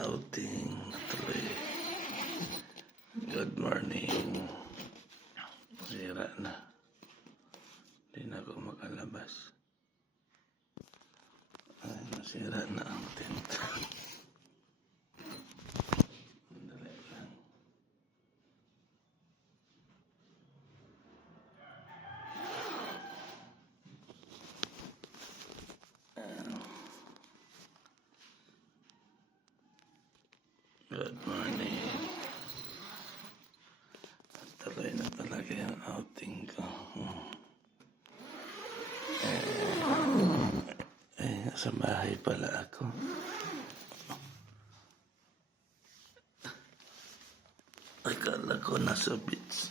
outing natuloy. Good morning. Sira na. Hindi na ako makalabas. Ay, nasira na ang tent. Dali lang. Good morning. Tuloy na talaga yung outing ko. Sa bahay pala ako. Akala ko nasa beach.